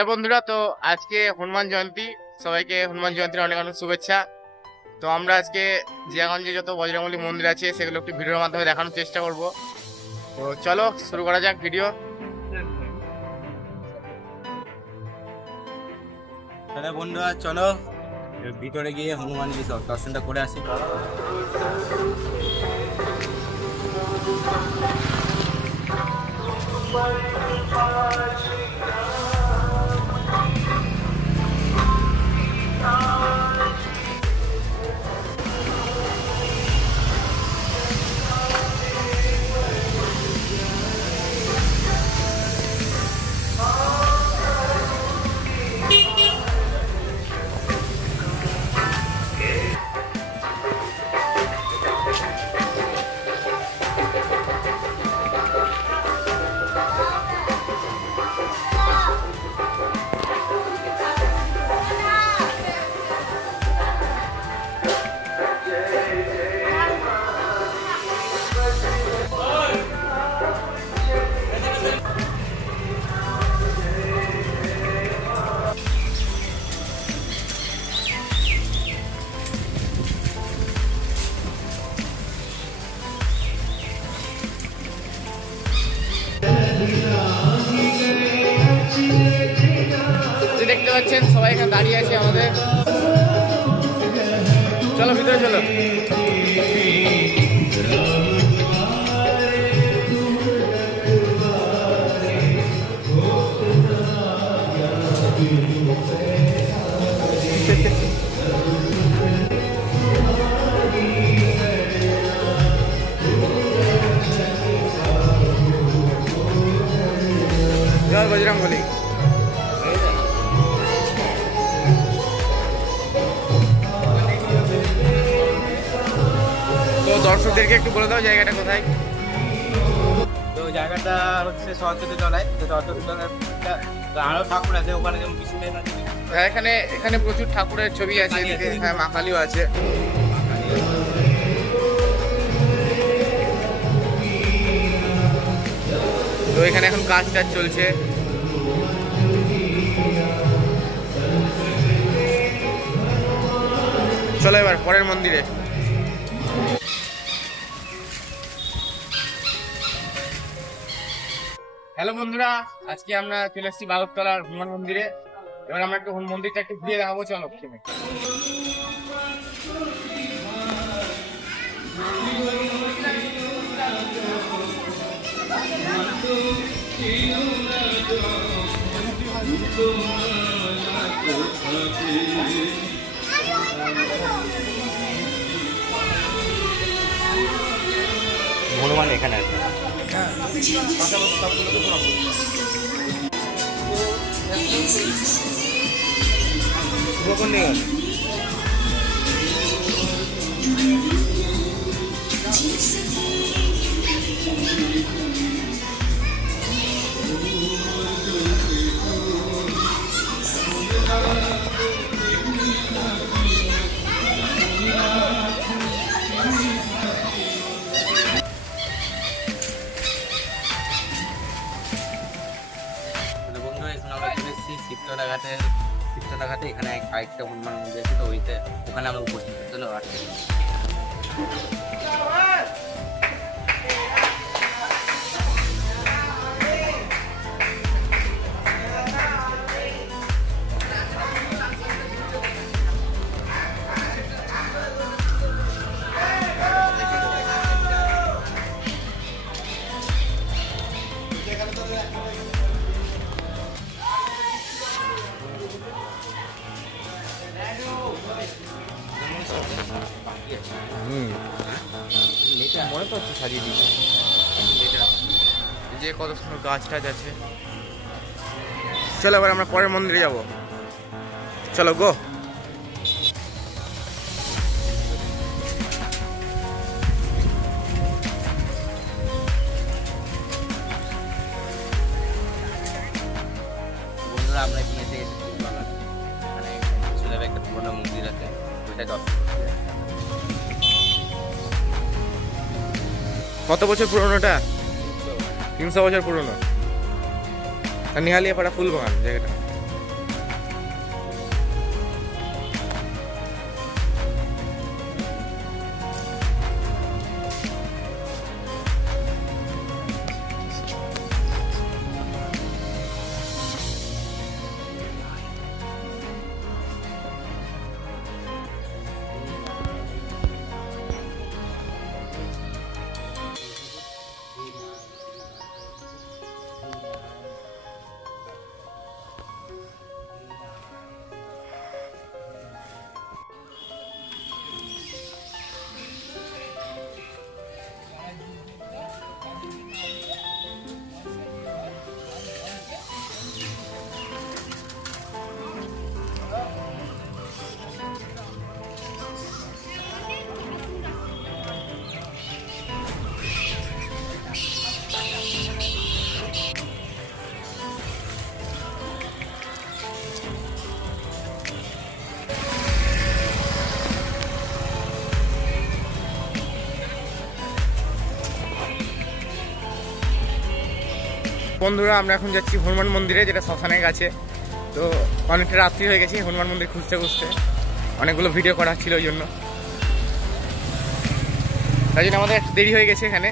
বন্ধুরা, তো আজকে হনুমান জয়ন্তী। সবাইকে হনুমান জয়ন্তীর অনেক অনেক শুভেচ্ছা। তো আমরা আজকে জিয়াগঞ্জে যত বজরংবলী মন্দির আছে সেগুলো একটু ভিডিওর মাধ্যমে দেখানোর চেষ্টা করব। তো চলো শুরু করা যাক ভিডিও। তাহলে বন্ধুরা চলো ভিতরে গিয়ে হনুমান দর্শনটা করে আসি। দেখতে পাচ্ছেন সবাই এখানে দাঁড়িয়ে আছে আমাদের। চলো ভিতরে চলো। জয় বজরংবলী। তো দর্শকদেরকে একটু বলে দাও জায়গাটা কোথায়। তো জায়গাটা হচ্ছে সরস্বতী তলায়। তো সরস্বতী তলায় আরো ঠাকুর আছে, ওখানে যেমন বিষ্ণু হ্যাঁ, এখানে প্রচুর ঠাকুরের ছবি আছে। এদিকে হ্যাঁ, মা কালীও আছে। তো এখানে এখন কাজ টাজ চলছে। চলো এবার পরের মন্দিরে। হ্যালো বন্ধুরা, আজকে আমরা চলে এসেছি বাগবতলার হনুমান মন্দিরে। এবার আমরা একটু মন্দিরটা একটু ঘুরিয়ে দেখাবো। চলো। হনুমান এখানে আছে। শিবতলা ঘাটে এখানে আরেকটা হনুমান মন্দির আছে। তো ওখানে আমরা উপস্থিত চলো আসছি। মনে তো হচ্ছে সারিয়ে দিয়েছে। যে কত সুন্দর গাছ টাছ আছে। চলো এবার আমরা পরের মন্দিরে যাব। চলো গো। বন্ধুরা আমরা এখানে এসেছি এখানে একটা পুরোনো মন্দির আছে, ওইটা দর্শন করতে। কত বছর পুরনোটা? 300 বছর পুরনো। নিহালিয়া পাড়া ফুলবাগান জায়গাটা। বন্ধুরা আমরা এখন যাচ্ছি হনুমান মন্দিরে, যেটা শ্মশানের কাছে। তো অনেকটা রাত্রি হয়ে গেছে হনুমান মন্দির খুঁজতে খুঁজতে, অনেকগুলো ভিডিও করা ছিল ওই জন্য, তাই জন্য আমাদের একটু দেরি হয়ে গেছে এখানে।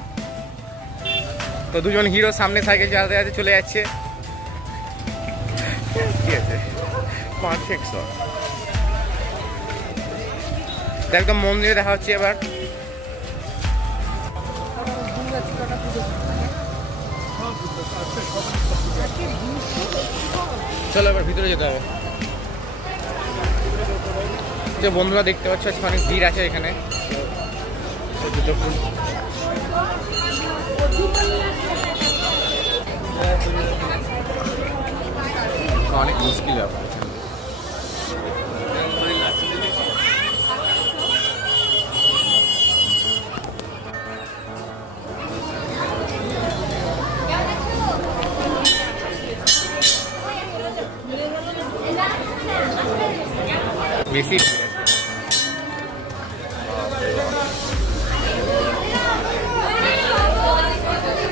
তো দুজন হিরো সামনে সাইকেল চালাতে চালাতে চলে যাচ্ছে, ঠিক আছে, পারফেক্ট শট। একদম মন্দিরে দেখা হচ্ছে এবার। চলো এবার ভিতরে যেতে হবে। যে বন্ধুরা দেখতে পাচ্ছ আজকে অনেক ভিড় আছে এখানে, অনেক মুশকিল ব্যাপার। বেশি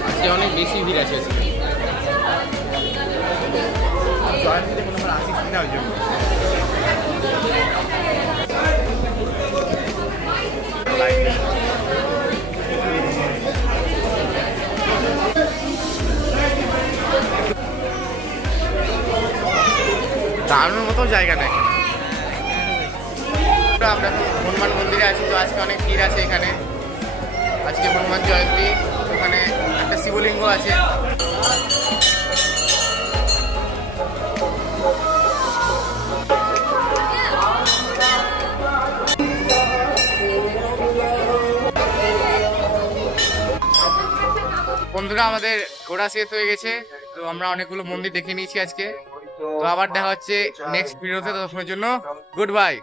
আজকে অনেক বেশি ভিড় আছে আজকে। জয়ন্তীতে কোনো আসিস কিনা ওই জন্য। দাঁড়ানোর মতো জায়গা নেই। আমরা হনুমান মন্দিরে আছি, তো আজকে অনেক ভিড় আছে এখানে। আজকে হনুমান জয়ন্তী, ওখানে একটা শিবলিঙ্গ আছে। বন্ধুরা আমাদের ঘোরা শেষ হয়ে গেছে, তো আমরা অনেকগুলো মন্দির দেখে নিয়েছি আজকে। তো আবার দেখা হচ্ছে নেক্সট ভিডিওতে, ততক্ষণের জন্য গুড বাই।